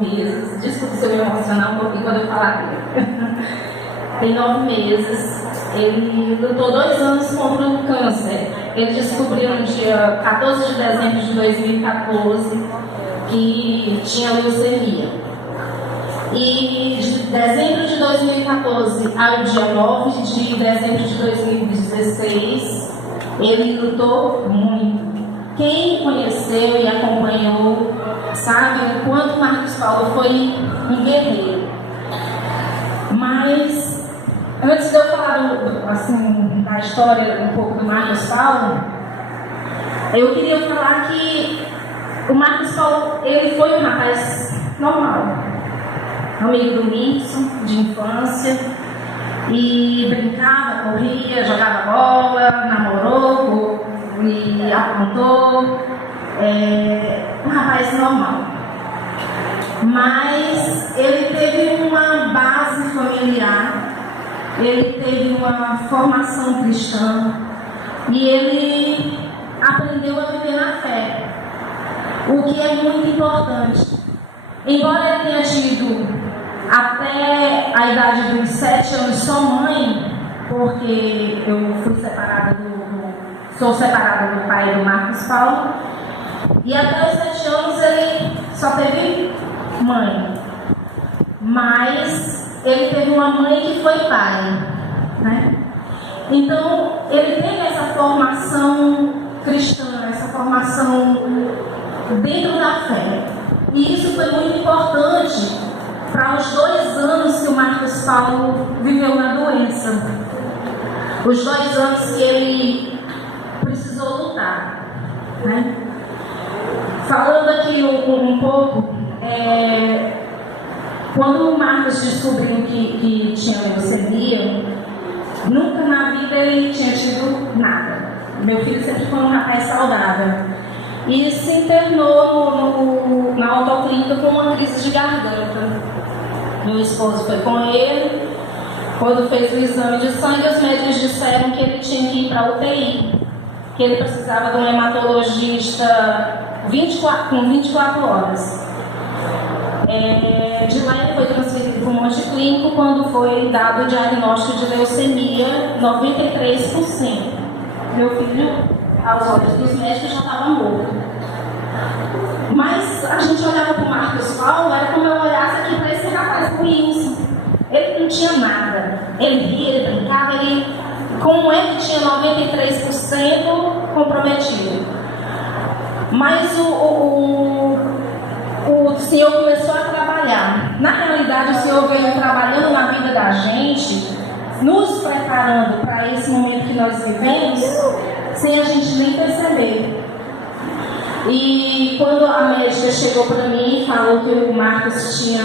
meses, desculpa se eu me emocionar um pouquinho quando eu falar dele. Tem 9 meses, ele lutou 2 anos contra o câncer. Ele descobriu no dia 14 de dezembro de 2014 que tinha leucemia. E de dezembro de 2014 ao dia 9 de dezembro de 2016, ele lutou muito. Quem conheceu e acompanhou sabe o quanto Marcos Paulo foi um guerreiro. Mas, antes de eu falar assim, da história um pouco do Marcos Paulo, eu queria falar que o Marcos Paulo, ele foi um rapaz normal, amigo do Nixon, de infância, e brincava, corria, jogava bola, namorou e aprontou, um rapaz normal. Mas ele teve uma base familiar, ele teve uma formação cristã e ele aprendeu a viver na fé, o que é muito importante. Embora ele tenha tido até a idade dos 7 anos só mãe, porque eu sou separada do pai do Marcos Paulo, e até os 7 anos ele só teve mãe, mas ele teve uma mãe que foi pai, né? Então ele teve essa formação cristã, essa formação dentro da fé, e isso foi muito importante para os 2 anos que o Marcos Paulo viveu na doença, os 2 anos que ele precisou lutar, né? Falando aqui um pouco, quando o Marcos descobriu que tinha leucemia, nunca na vida ele tinha tido nada. Meu filho sempre foi um rapaz saudável. E se internou na autoclínica com uma crise de garganta. Meu esposo foi com ele. Quando fez o exame de sangue, os médicos disseram que ele tinha que ir para a UTI, que ele precisava de um hematologista com 24 horas. De lá ele foi transferido para o Monte Clínico quando foi dado o diagnóstico de leucemia 93%. Meu filho, aos olhos dos médicos, já estava morto. Mas a gente olhava para o Marcos Paulo, era como eu olhasse aqui para esse rapaz ruim. Ele não tinha nada. Ele ria, ele brincava, como é que tinha 93% comprometido? Mas o Senhor começou a trabalhar. Na realidade, o Senhor veio trabalhando na vida da gente, nos preparando para esse momento que nós vivemos, sem a gente nem perceber. E quando a médica chegou para mim e falou que o Marcos tinha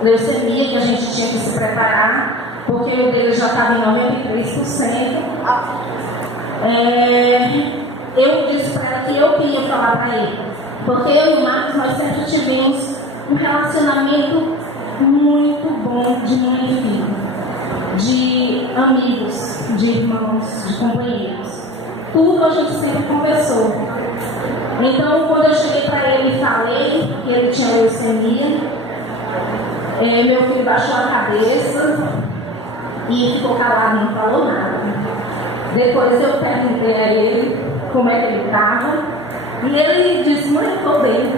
leucemia, que a gente tinha que se preparar, porque o dele já estava em 93%, eu disse para ela que eu queria falar para ele, porque eu e o Marcos, nós sempre tivemos um relacionamento muito bom de mãe e filho, de amigos, de irmãos, de companheiros. Tudo a gente sempre conversou. Então, quando eu cheguei para ele e falei que ele tinha leucemia, meu filho baixou a cabeça e ficou calado, não falou nada. Depois eu perguntei a ele como é que ele estava, e ele disse: mãe, eu estou bem.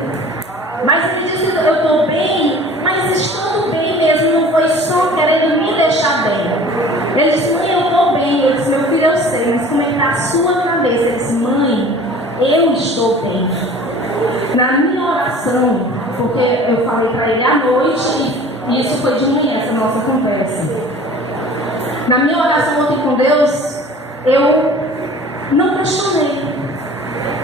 Mas ele disse: eu estou bem, mas estando bem mesmo, não foi só querendo me deixar bem. Ele disse: mãe, eu estou bem. Eu disse: meu filho, eu sei, mas como é que está a sua cabeça? Ele disse: mãe, eu estou bem. Na minha oração, porque eu falei para ele à noite, e isso foi de manhã, essa nossa conversa. Na minha oração ontem com Deus, eu não questionei.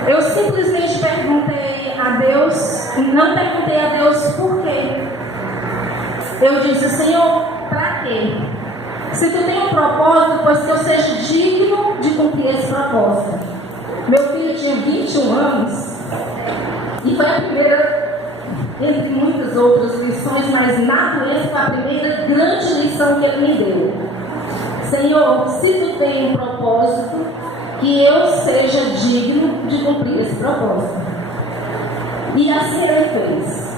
Eu simplesmente perguntei a Deus, não perguntei a Deus por quê. Eu disse: Senhor, para quê? Se tu tem um propósito, pois que eu seja digno de cumprir esse propósito. Meu filho tinha 21 anos e foi a primeira, entre muitas outras lições, mas na doença foi a primeira grande lição que ele me deu. Senhor, se tu tem um propósito, que eu seja digno de cumprir esse propósito. E assim ele fez.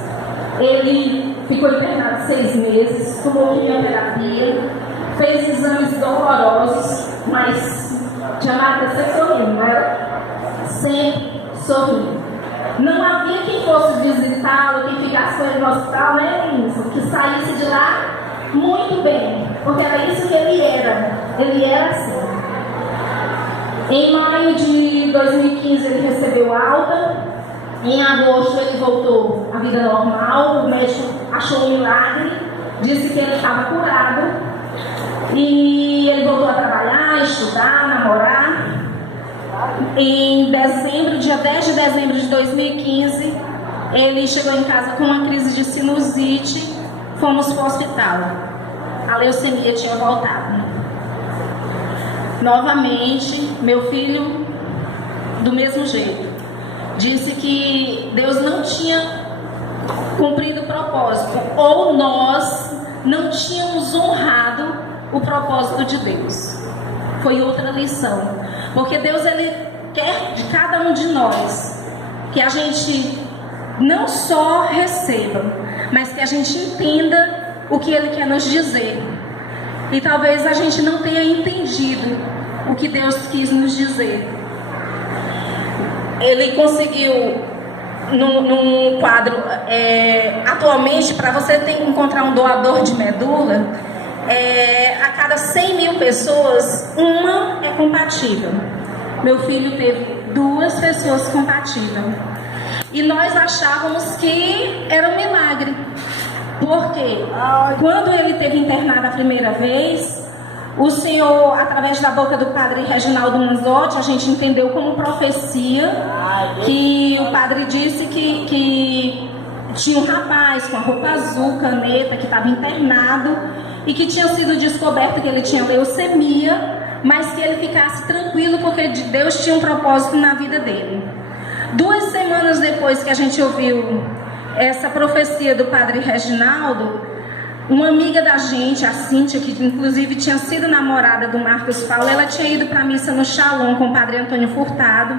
Ele ficou internado 6 meses, tomou quimioterapia, fez exames dolorosos, mas Jamaica sempre sorrindo, né? Sempre sorrindo. Não havia quem fosse visitá-lo, quem ficasse com ele no hospital, né, isso, que saísse de lá muito bem, porque era isso que ele era. Ele era assim. Em maio de 2015 ele recebeu alta. Em agosto ele voltou à vida normal. O médico achou um milagre, disse que ele estava curado. E ele voltou a trabalhar, estudar, namorar. Em dezembro, dia 10 de dezembro de 2015, ele chegou em casa com uma crise de sinusite. Fomos para o hospital. A leucemia tinha voltado. Novamente, meu filho, do mesmo jeito, disse que Deus não tinha cumprido o propósito, ou nós não tínhamos honrado o propósito de Deus. Foi outra lição, porque Deus, Ele quer de cada um de nós que a gente não só receba, mas que a gente entenda o que Ele quer nos dizer. E talvez a gente não tenha entendido o que Deus quis nos dizer. Ele conseguiu, num quadro, atualmente, para você ter que encontrar um doador de medula, a cada 100 mil pessoas, uma é compatível. Meu filho teve 2 pessoas compatíveis. E nós achávamos que era um milagre. Porque quando ele teve internado a primeira vez, o Senhor, através da boca do padre Reginaldo Manzotti, a gente entendeu como profecia, que o padre disse que tinha um rapaz com a roupa azul, caneta, que estava internado e que tinha sido descoberto que ele tinha leucemia, mas que ele ficasse tranquilo porque Deus tinha um propósito na vida dele. 2 semanas depois que a gente ouviu essa profecia do padre Reginaldo, uma amiga da gente, a Cíntia, que inclusive tinha sido namorada do Marcos Paulo, ela tinha ido para a missa no Shalom com o padre Antônio Furtado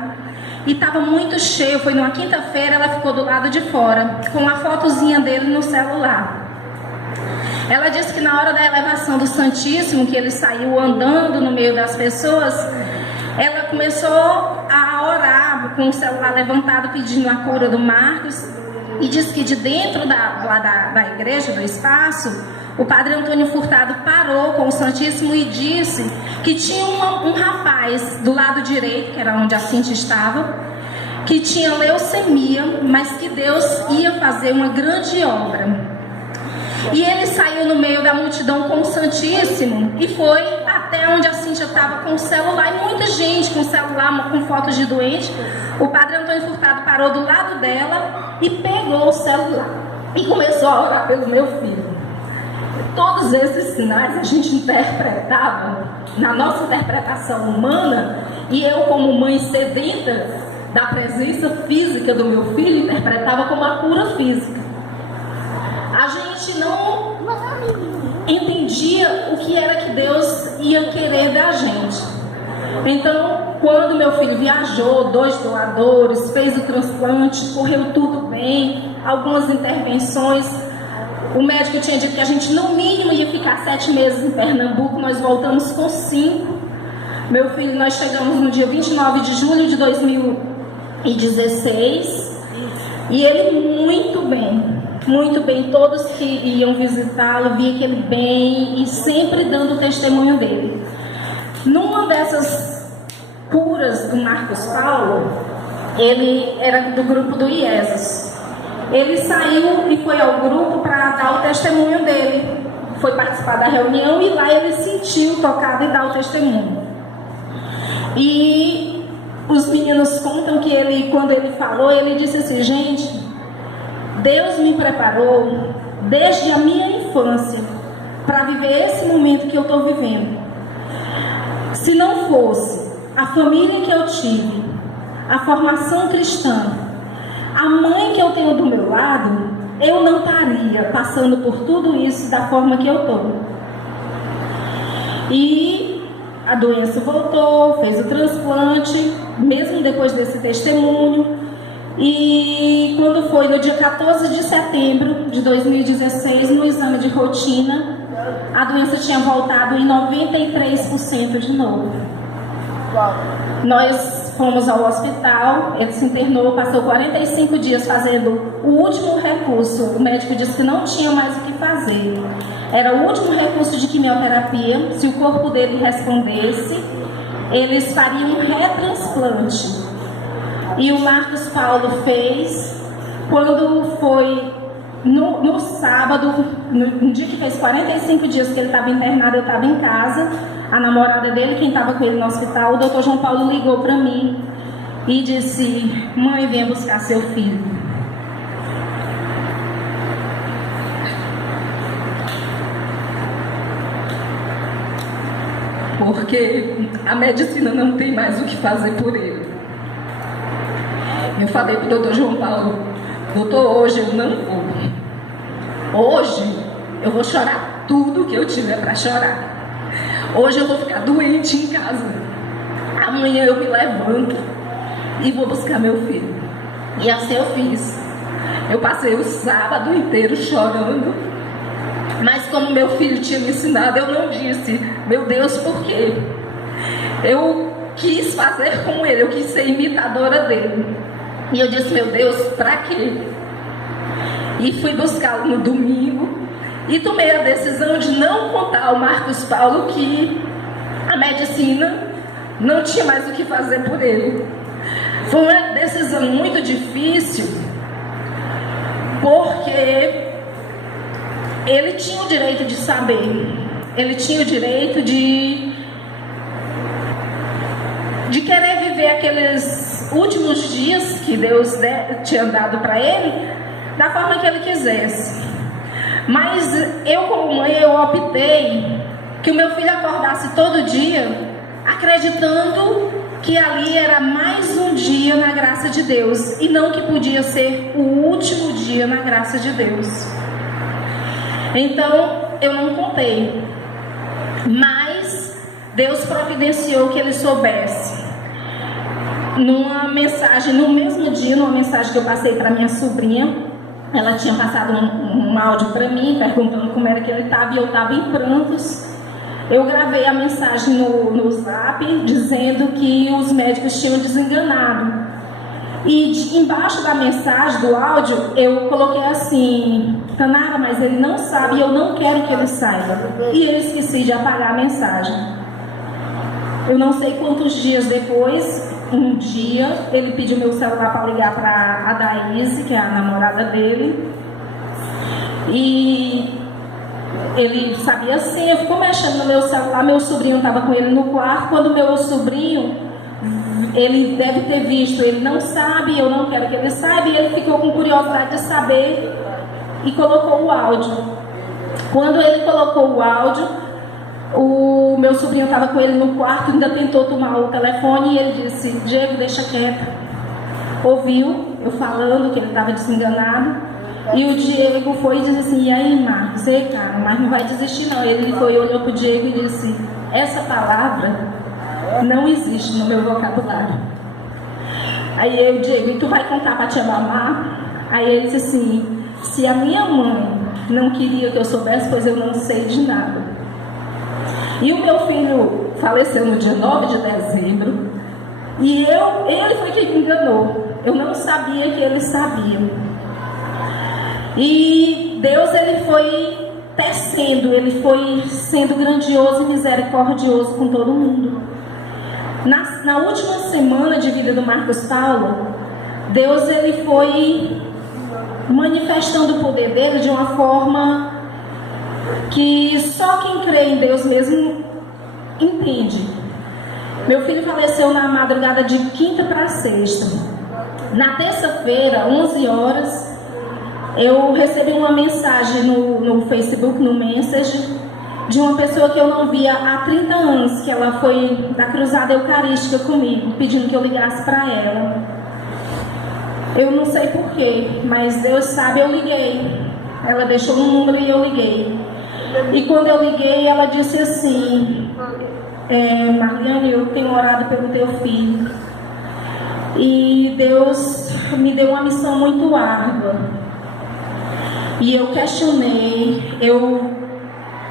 e estava muito cheio. Foi numa quinta-feira, ela ficou do lado de fora com a fotozinha dele no celular. Ela disse que na hora da elevação do Santíssimo, que ele saiu andando no meio das pessoas, ela começou a orar com o celular levantado pedindo a cura do Marcos. E diz que de dentro da igreja, do espaço, o padre Antônio Furtado parou com o Santíssimo e disse que tinha um rapaz do lado direito, que era onde a Cíntia estava, que tinha leucemia, mas que Deus ia fazer uma grande obra. E ele saiu no meio da multidão com o Santíssimo e foi até onde a Cíntia estava com o celular, e muita gente com o celular, com fotos de doente. O padre Antônio Furtado parou do lado dela e pegou o celular e começou a orar pelo meu filho. Todos esses sinais a gente interpretava na nossa interpretação humana, e eu, como mãe sedenta da presença física do meu filho, interpretava como a cura física. A gente não entendia o que era que Deus ia querer da gente. Então, quando meu filho viajou, 2 doadores, fez o transplante, correu tudo bem, algumas intervenções, o médico tinha dito que a gente no mínimo ia ficar 7 meses em Pernambuco, nós voltamos com 5. Meu filho, nós chegamos no dia 29 de julho de 2016, e ele muito bem, todos que iam visitá-lo via que ele bem e sempre dando o testemunho dele. Numa dessas curas do Marcos Paulo, ele era do grupo do IESAS. Ele saiu e foi ao grupo para dar o testemunho dele. Foi participar da reunião e lá ele sentiu tocado e dar o testemunho. E os meninos contam que ele, quando ele falou, ele disse assim: gente, Deus me preparou desde a minha infância para viver esse momento que eu estou vivendo. Se não fosse a família que eu tive, a formação cristã, a mãe que eu tenho do meu lado, eu não estaria passando por tudo isso da forma que eu estou. E a doença voltou, fez o transplante, mesmo depois desse testemunho. E quando foi no dia 14 de setembro de 2016, no exame de rotina, a doença tinha voltado em 93% de novo. Nós fomos ao hospital, ele se internou, passou 45 dias fazendo o último recurso. O médico disse que não tinha mais o que fazer. Era o último recurso de quimioterapia. Se o corpo dele respondesse, eles fariam um retransplante. E o Marcos Paulo fez. Quando foi no sábado, no dia que fez 45 dias que ele estava internado, eu estava em casa. A namorada dele, quem estava com ele no hospital, o Dr. João Paulo ligou para mim e disse: mãe, venha buscar seu filho. Porque a medicina não tem mais o que fazer por ele. Eu falei para o Dr. João Paulo: doutor, hoje eu não vou. Hoje eu vou chorar tudo que eu tiver para chorar. Hoje eu vou ficar doente em casa. Amanhã eu me levanto e vou buscar meu filho. E assim eu fiz. Eu passei o sábado inteiro chorando. Mas como meu filho tinha me ensinado, eu não disse: meu Deus, por quê? Eu quis fazer com ele, eu quis ser imitadora dele. E eu disse: meu Deus, pra quê? E fui buscá-lo no domingo. E tomei a decisão de não contar ao Marcos Paulo que a medicina não tinha mais o que fazer por ele. Foi uma decisão muito difícil, porque ele tinha o direito de saber, ele tinha o direito de querer viver aqueles últimos dias que Deus tinha dado para ele da forma que ele quisesse. Mas eu, como mãe, eu optei que o meu filho acordasse todo dia acreditando que ali era mais um dia na graça de Deus e não que podia ser o último dia na graça de Deus. Então eu não contei, mas Deus providenciou que ele soubesse. Numa mensagem, no mesmo dia, numa mensagem que eu passei para minha sobrinha, ela tinha passado um áudio para mim, perguntando como era que ele estava, e eu estava em prantos. Eu gravei a mensagem no Zap, dizendo que os médicos tinham desenganado. E embaixo da mensagem, do áudio, eu coloquei assim: Tanara, mas ele não sabe e eu não quero que ele saiba. E eu esqueci de apagar a mensagem. Eu não sei quantos dias depois, um dia, ele pediu meu celular para ligar para a Daíse, que é a namorada dele. E ele sabia assim, eu ficou mexendo no meu celular, meu sobrinho estava com ele no quarto. Quando meu sobrinho, ele deve ter visto, ele não sabe, eu não quero que ele saiba, e ele ficou com curiosidade de saber e colocou o áudio. Quando ele colocou o áudio, o meu sobrinho estava com ele no quarto, ainda tentou tomar o telefone e ele disse: Diego, deixa quieto. Ouviu eu falando que ele estava desenganado, e o Diego foi e disse assim: e aí, Marcos, cara, mas não vai desistir não. Ele foi, olhou para o Diego e disse: essa palavra não existe no meu vocabulário. Aí eu, Diego, e tu vai contar para tia mamar? Aí ele disse assim: se a minha mãe não queria que eu soubesse, pois eu não sei de nada. E o meu filho faleceu no dia 9 de dezembro. E ele foi quem me enganou. Eu não sabia que ele sabia. E Deus, ele foi tecendo, ele foi sendo grandioso e misericordioso com todo mundo. Na última semana de vida do Marcos Paulo, Deus, ele foi manifestando o poder dele de uma forma que só quem crê em Deus mesmo entende. Meu filho faleceu na madrugada de quinta para sexta. Na terça-feira, 11 horas, eu recebi uma mensagem no Facebook, no Messenger, de uma pessoa que eu não via há 30 anos, que ela foi da cruzada eucarística comigo, pedindo que eu ligasse para ela. Eu não sei porquê, mas Deus sabe, eu liguei. Ela deixou um número e eu liguei. E quando eu liguei, ela disse assim: Marliane, eu tenho orado pelo teu filho. E Deus me deu uma missão muito árdua. E eu questionei, eu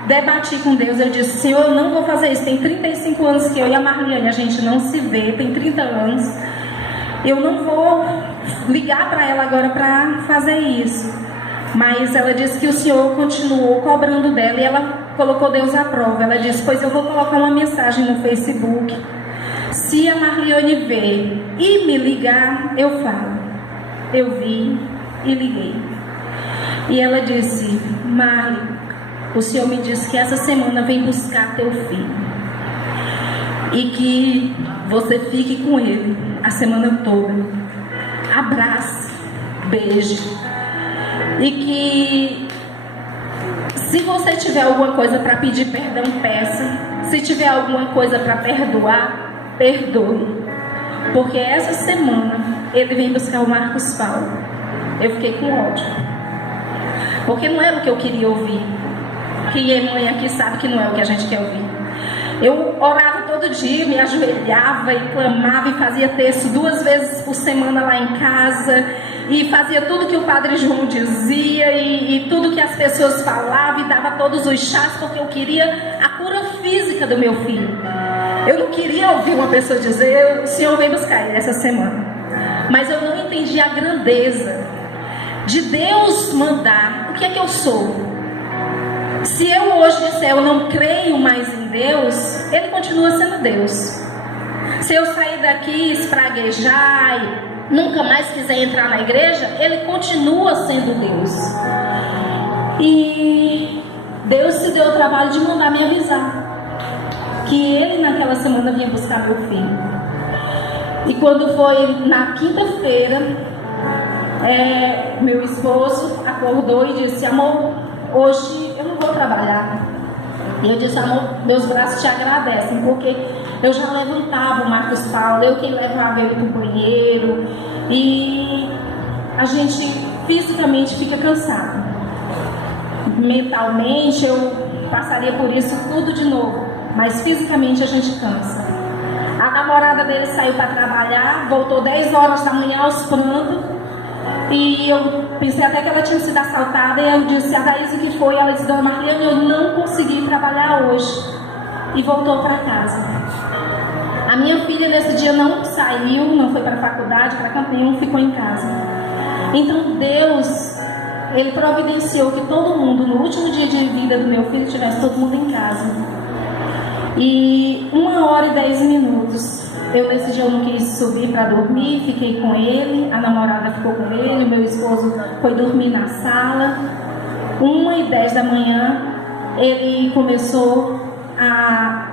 debati com Deus, eu disse: Senhor, eu não vou fazer isso. Tem 35 anos que eu e a Marliane, a gente não se vê, tem 30 anos. Eu não vou ligar para ela agora para fazer isso. Mas ela disse que o Senhor continuou cobrando dela e ela colocou Deus à prova. Ela disse: pois eu vou colocar uma mensagem no Facebook. Se a Marliane ver e me ligar, eu falo. Eu vi e liguei. E ela disse: Marli, o Senhor me disse que essa semana vem buscar teu filho. E que você fique com ele a semana toda. Abrace, beije. E que se você tiver alguma coisa para pedir perdão, peça. Se tiver alguma coisa para perdoar, perdoe. Porque essa semana ele vem buscar o Marcos Paulo. Eu fiquei com ódio. Porque não era o que eu queria ouvir. Quem é mãe aqui sabe que não é o que a gente quer ouvir. Eu orava todo dia, me ajoelhava e clamava e fazia texto 2 vezes por semana lá em casa. E fazia tudo que o Padre João dizia e tudo que as pessoas falavam e dava todos os chás, porque eu queria a cura física do meu filho. Eu não queria ouvir uma pessoa dizer: o Senhor vem buscar ele essa semana. Mas eu não entendi a grandeza de Deus mandar. O que é que eu sou? Se eu hoje disser eu não creio mais em Deus, Ele continua sendo Deus. Se eu sair daqui, espraguejar e nunca mais quiser entrar na igreja, Ele continua sendo Deus. E Deus se deu o trabalho de mandar me avisar que Ele naquela semana vinha buscar meu filho. E quando foi na quinta-feira, meu esposo acordou e disse: amor, hoje eu não vou trabalhar. E eu disse: amor, meus braços te agradecem, porque eu já levantava o Marcos Paulo, eu que levava ele para o banheiro, e a gente fisicamente fica cansado. Mentalmente eu passaria por isso tudo de novo, mas fisicamente a gente cansa. A namorada dele saiu para trabalhar, voltou 10 horas da manhã aos prantos, e eu pensei até que ela tinha sido assaltada. E eu disse: a Daísa que foi? Ela disse: dona Marliane, eu não consegui trabalhar hoje. E voltou para casa. A minha filha nesse dia não saiu, não foi para a faculdade, para canto nenhum, ficou em casa. Então Deus, Ele providenciou que todo mundo, no último dia de vida do meu filho, tivesse todo mundo em casa. E 1h10, eu nesse dia eu não quis subir para dormir, fiquei com ele, a namorada ficou com ele, o meu esposo foi dormir na sala. 1h10 da manhã, ele começou a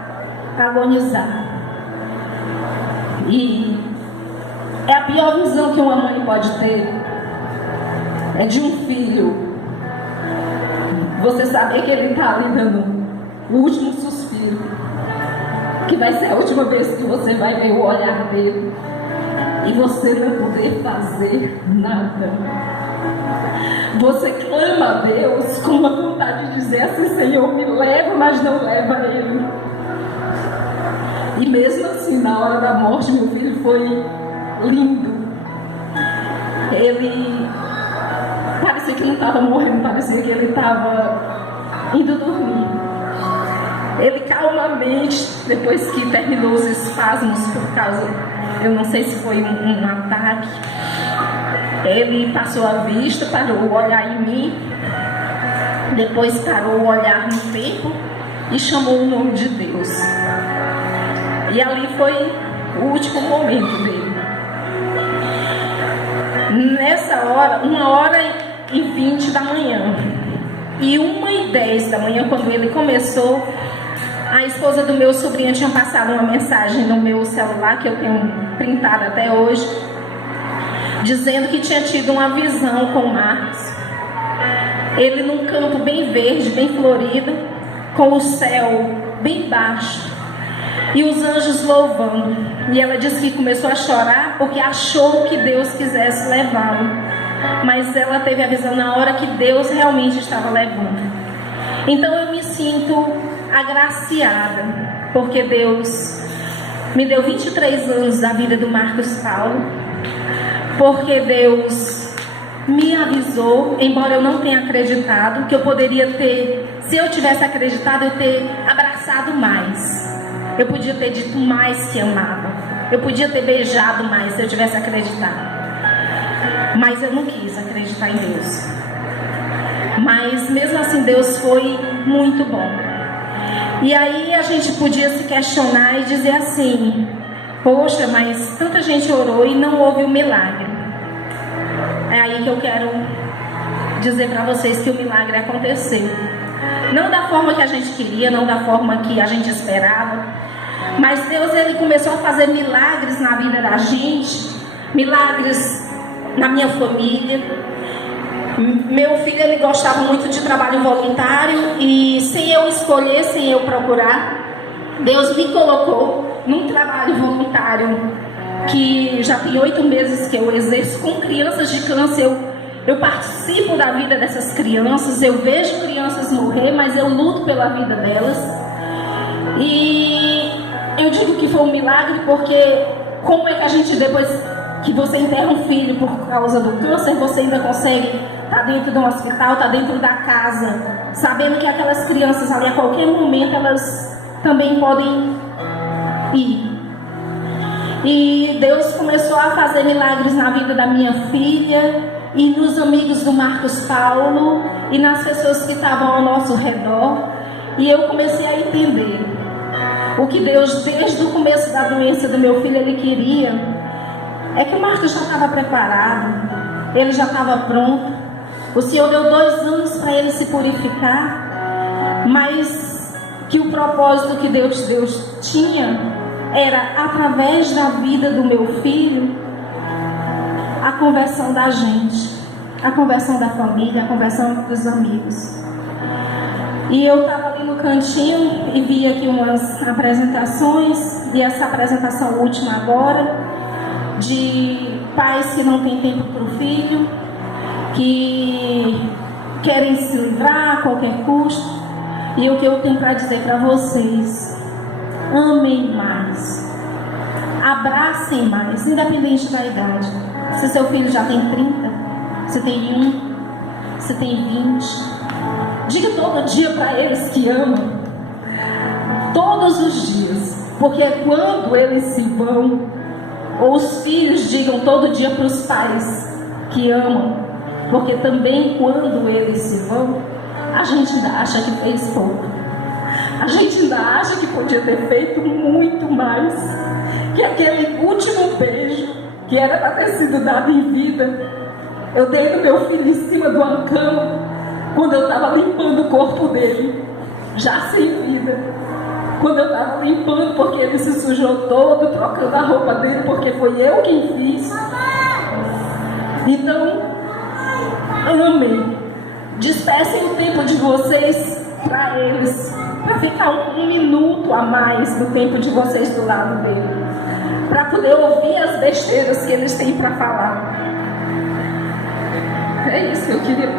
agonizar. E é a pior visão que uma mãe pode ter, é de um filho. Você saber que ele está ali dando o último suspiro, que vai ser a última vez que você vai ver o olhar dele, e você não poder fazer nada. Você clama a Deus com uma vontade de dizer assim: Senhor, me leva, mas não leva ele. E mesmo assim, na hora da morte, meu filho foi lindo. Ele parecia que não estava morrendo, parecia que ele estava indo dormir. Ele calmamente, depois que terminou os espasmos por causa, eu não sei se foi um ataque, ele passou a vista, parou o olhar em mim, depois parou o olhar no tempo e chamou o nome de Deus. E ali foi o último momento dele. Nessa hora, 1h20 da manhã, e 1h10 da manhã, quando ele começou, a esposa do meu sobrinho tinha passado uma mensagem no meu celular, que eu tenho printado até hoje, dizendo que tinha tido uma visão com o Marcos. Ele num campo bem verde, bem florido, com o céu bem baixo e os anjos louvando. E ela disse que começou a chorar porque achou que Deus quisesse levá-lo, mas ela teve a visão na hora que Deus realmente estava levando. Então eu me sinto agraciada, porque Deus me deu 23 anos da vida do Marcos Paulo, porque Deus me avisou, embora eu não tenha acreditado, que eu poderia ter, se eu tivesse acreditado, eu ter abraçado mais. Eu podia ter dito mais que amava. Eu podia ter beijado mais se eu tivesse acreditado. Mas eu não quis acreditar em Deus. Mas mesmo assim Deus foi muito bom. E aí a gente podia se questionar e dizer assim: poxa, mas tanta gente orou e não houve um milagre. É aí que eu quero dizer para vocês que o milagre aconteceu. Não da forma que a gente queria, não da forma que a gente esperava, mas Deus, ele começou a fazer milagres na vida da gente, milagres na minha família. Meu filho, ele gostava muito de trabalho voluntário e sem eu escolher, sem eu procurar, Deus me colocou num trabalho voluntário que já tem 8 meses que eu exerço com crianças de câncer. Eu participo da vida dessas crianças, eu vejo crianças morrer, mas eu luto pela vida delas. E eu digo que foi um milagre porque como é que a gente, depois que você enterra um filho por causa do câncer, você ainda consegue estar dentro de um hospital, estar dentro da casa, sabendo que aquelas crianças ali a qualquer momento elas também podem ir. E Deus começou a fazer milagres na vida da minha filha e nos amigos do Marcos Paulo e nas pessoas que estavam ao nosso redor. E eu comecei a entender o que Deus, desde o começo da doença do meu filho, ele queria. É que o Marcos já estava preparado, ele já estava pronto. O Senhor deu 2 anos para ele se purificar, mas que o propósito que Deus tinha era, através da vida do meu filho, a conversão da gente, a conversão da família, a conversão dos amigos. E eu estava ali no cantinho e vi aqui umas apresentações, e essa apresentação última agora, de pais que não têm tempo para o filho, que querem se livrar a qualquer custo. E o que eu tenho para dizer para vocês: amem mais, abracem mais, independente da idade. Se seu filho já tem 30, se tem 1, se tem 20, diga todo dia para eles que amam, todos os dias, porque quando eles se vão, ou os filhos digam todo dia para os pais que amam, porque também quando eles se vão, a gente ainda acha que fez pouco, a gente ainda acha que podia ter feito muito mais, que aquele último beijo que era para ter sido dado em vida, eu dei no meu filho em cima de uma cama, quando eu estava limpando o corpo dele, já sem vida, quando eu estava limpando porque ele se sujou todo, trocando a roupa dele, porque foi eu quem fiz. Então, amem, despecem o tempo de vocês para eles, para ficar um minuto a mais do tempo de vocês do lado dele, para poder ouvir as besteiras que eles têm para falar. É isso que eu queria.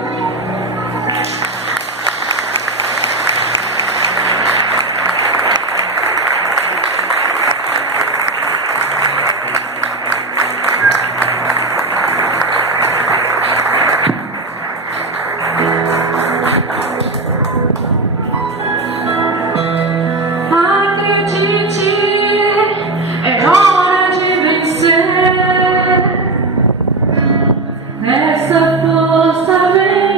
Essa força vem.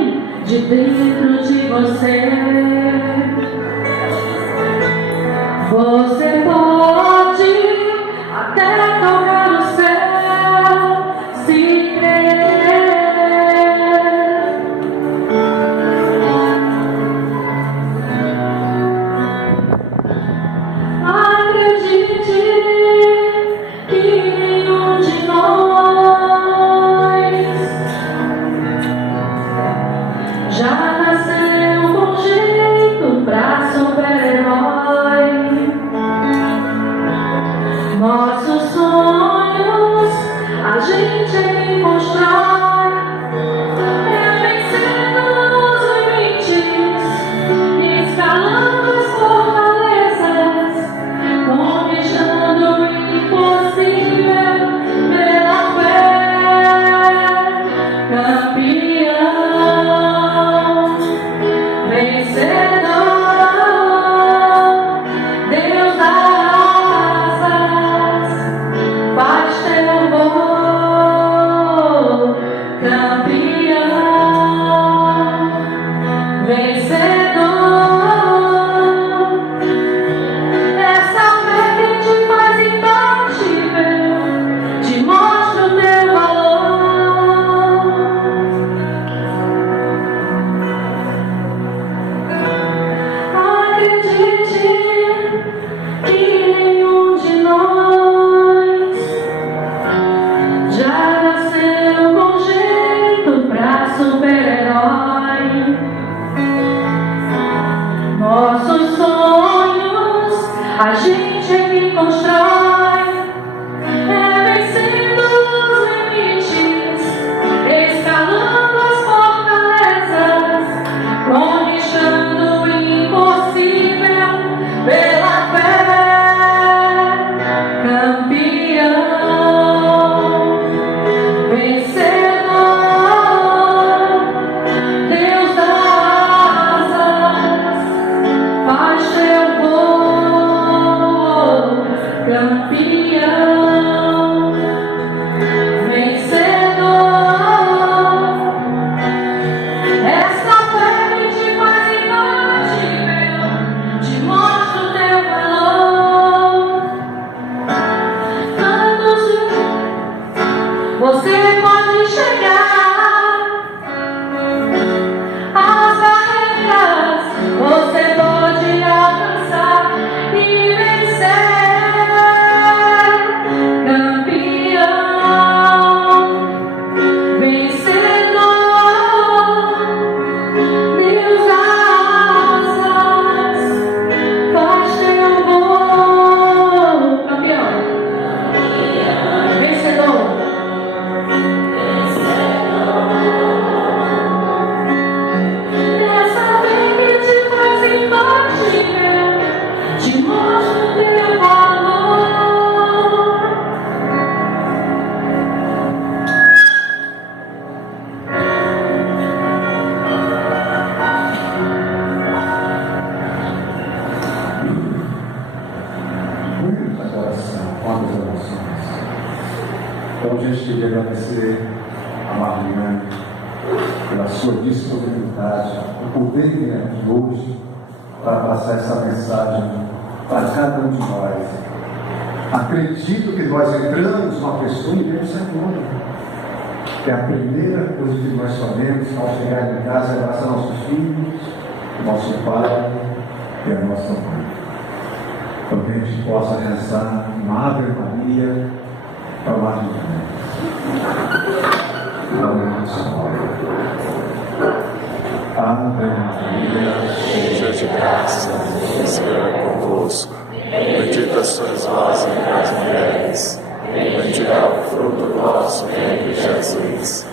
gente queria agradecer a Marliane pela sua disponibilidade, por poder vir aqui hoje para passar essa mensagem para cada um de nós. Acredito que nós entramos numa pessoa e vemos a outra. Que a primeira coisa que nós sabemos ao chegar em casa é abraçar nossos filhos, nosso pai e a nossa mãe. Então que a gente possa rezar uma Ave Maria para o Ave Maria, cheia de graça, o Senhor é convosco. Bendita sois vós entre as mulheres, bendito é o fruto do vosso ventre, Jesus.